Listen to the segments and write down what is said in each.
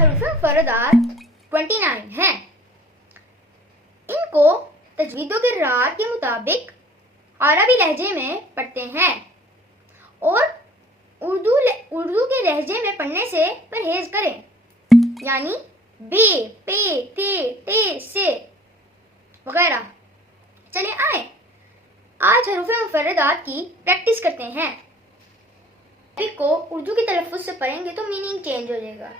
حروف مفردات 29 ہیں. ان کو تجوید و قرات کے مطابق عربی لہجے میں پڑھتے ہیں اور اردو کے لہجے میں پڑھنے سے پرہیز کریں، یعنی بے، پے، تے، ٹے، سے وغیرہ. چلے آئیں آج حروف مفردات کی پریکٹس کرتے ہیں. عربی کو اردو کے تلفظ سے پڑھیں گے تو میننگ چینج ہو جائے گا.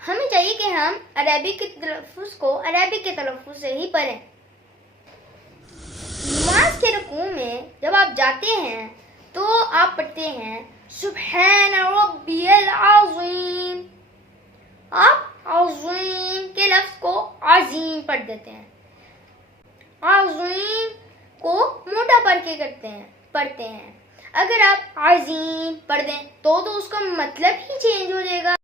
ہمیں چاہیے کہ ہم عربی کے تلفظ کو عربی کے تلفظ سے ہی پڑھیں. نماز کے رکوع میں جب آپ جاتے ہیں تو آپ پڑھتے ہیں سبحان ربی العظیم. آپ عظیم کے لفظ کو عظیم پڑھ دیتے ہیں. عظیم کو موٹا پڑھ کے پڑھتے ہیں. اگر آپ عظیم پڑھ دیں تو اس کا مطلب ہی چینج ہو جائے گا.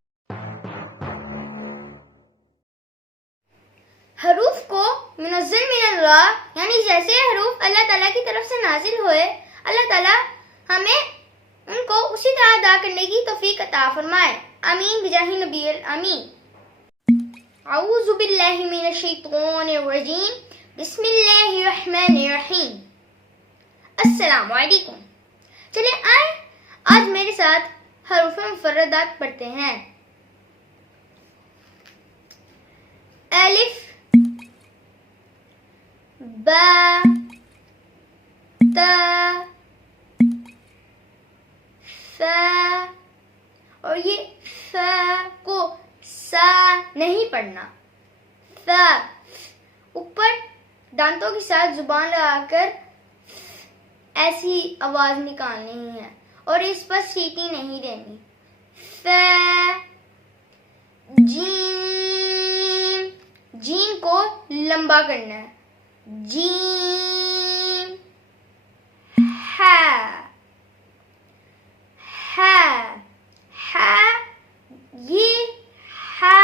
حروف کو منزل من اللہ، یعنی جیسے حروف اللہ تعالیٰ کی طرف سے نازل ہوئے، اللہ تعالیٰ ہمیں ان کو اسی طرح ادا کرنے کی توفیق عطا فرمائے. آمین بجاہ نبی الامین. اعوذ باللہ من الشیطان الرجیم. بسم اللہ الرحمن الرحیم. السلام علیکم. چلے آئیں آج میرے ساتھ حروف مفردات پڑھتے ہیں. الف، با، تا، فا، اور یہ فا کو سا نہیں پڑھنا. فا اوپر دانتوں کے ساتھ زبان لگا کر ایسی آواز نکالنی ہے اور اس پر سیٹی نہیں دینی. فا. جیم، جیم کو لمبا کرنا ہے. جیم. ہا، ہا، ہا. یہ ہا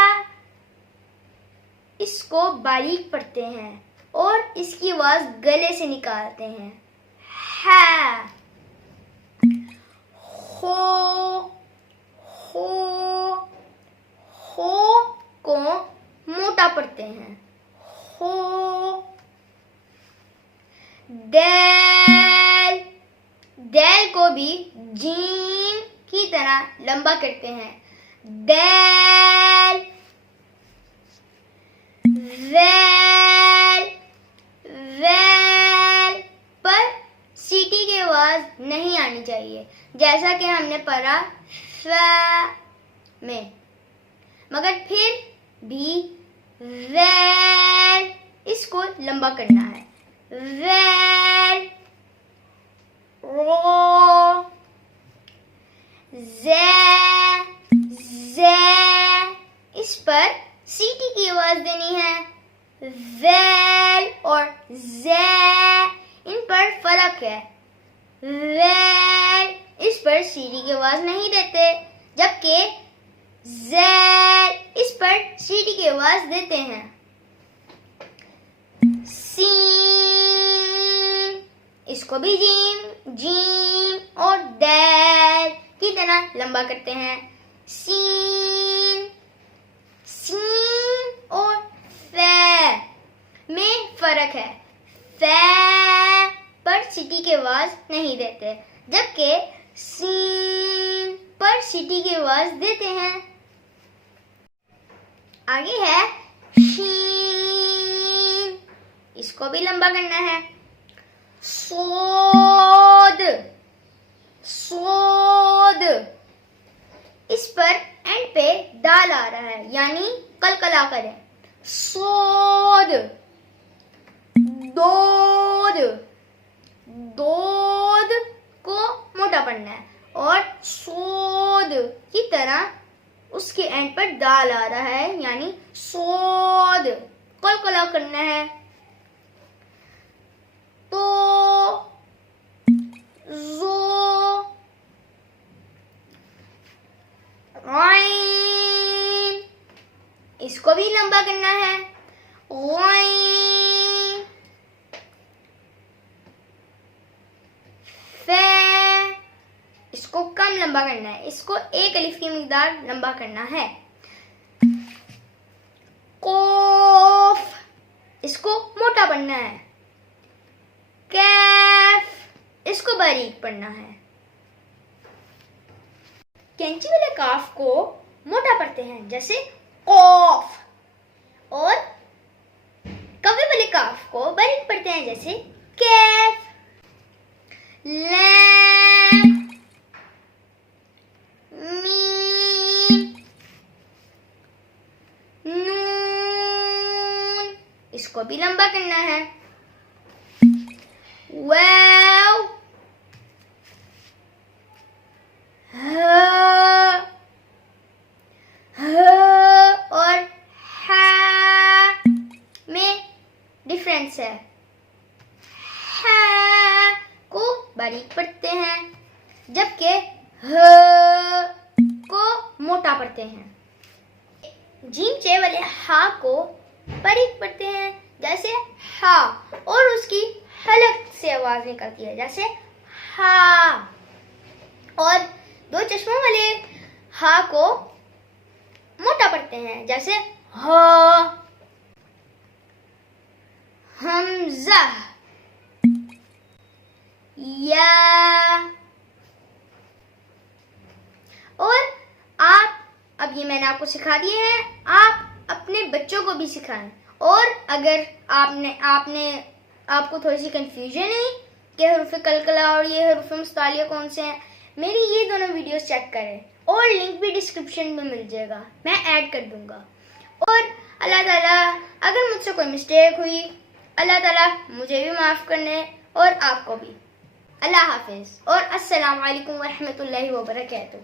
اس کو باریک پڑھتے ہیں اور اس کی آواز گلے سے نکالتے ہیں. ہا. خو، خو، خو کو موٹا پڑھتے ہیں. خو. دال، دال کو بھی جیم کی طرح لمبا کرتے ہیں. دال. ویل، ویل پر سیٹی کی آواز نہیں آنی چاہیے جیسا کہ ہم نے پڑھا فا میں، مگر پھر بھی ویل اس کو لمبا کرنا ہے. ویل. رو. زے، زے اس پر سیٹی کی آواز دینی ہے. ویل اور زے ان پر فرق ہے. ویل اس پر سیٹی کی آواز نہیں دیتے جبکہ زیل اس پر سیٹی کی آواز دیتے ہیں. سین اس کو بھی جیم، جیم اور دال کی طرح لمبا کرتے ہیں. سین. سین اور فا میں فرق ہے. فا پر سیٹی کی آواز نہیں دیتے جبکہ سین پر سیٹی کی آواز دیتے ہیں. آگے ہے شین، اس کو بھی لمبا کرنا ہے. صاد، صاد اس پر اینڈ پہ دال آ رہا ہے یعنی قلقلہ کریں. صاد. دود، دود کو موٹا پڑھنا ہے اور سود کی طرح اس کے اینڈ پر دال آ رہا ہے یعنی سود قلقلہ کرنا ہے. تو، زو. غین اس کو بھی لمبا کرنا ہے. غین. فے اس کو کم لمبا کرنا ہے، اس کو ایک الف کی مقدار لمبا کرنا ہے. پڑھنا ہے. کیف اس کو باریک پڑھنا ہے. کینچی والے کاف کو موٹا پڑھتے ہیں جیسے قوف, اور کوے والے کاف کو باریک پڑھتے ہیں جیسے کیف. لام, میم, نون اس کو بھی لمبا کرنا ہے. واو, اور ہا میں ڈفرینس ہے. ہا کو باریک پڑھتے ہیں جبکہ ہ کو موٹا پڑھتے ہیں. جیم چے والے ہا کو باریک پڑھتے ہیں جیسے ہا, اور اس کی حلق سے آواز نکلتی ہے جیسے ہا. اور دو چشموں والے ہا کو موٹا پڑھتے ہیں جیسے ہا. حمزہ, یا, اور آپ اب یہ میں نے آپ کو سکھا دیے ہیں, آپ اپنے بچوں کو بھی سکھائیں. اور اگر آپ کو تھوڑی سی کنفیوژن ہے کہ حروف قلقلہ اور یہ حروف مستعلیہ کون سے ہیں, میری یہ دونوں ویڈیوز چیک کریں, اور لنک بھی ڈسکرپشن میں مل جائے گا, میں ایڈ کر دوں گا. اور اللہ تعالیٰ اگر مجھ سے کوئی مسٹیک ہوئی, اللہ تعالیٰ مجھے بھی معاف کرنے اور آپ کو بھی. اللہ حافظ اور السلام علیکم ورحمۃ اللہ وبرکاتہ.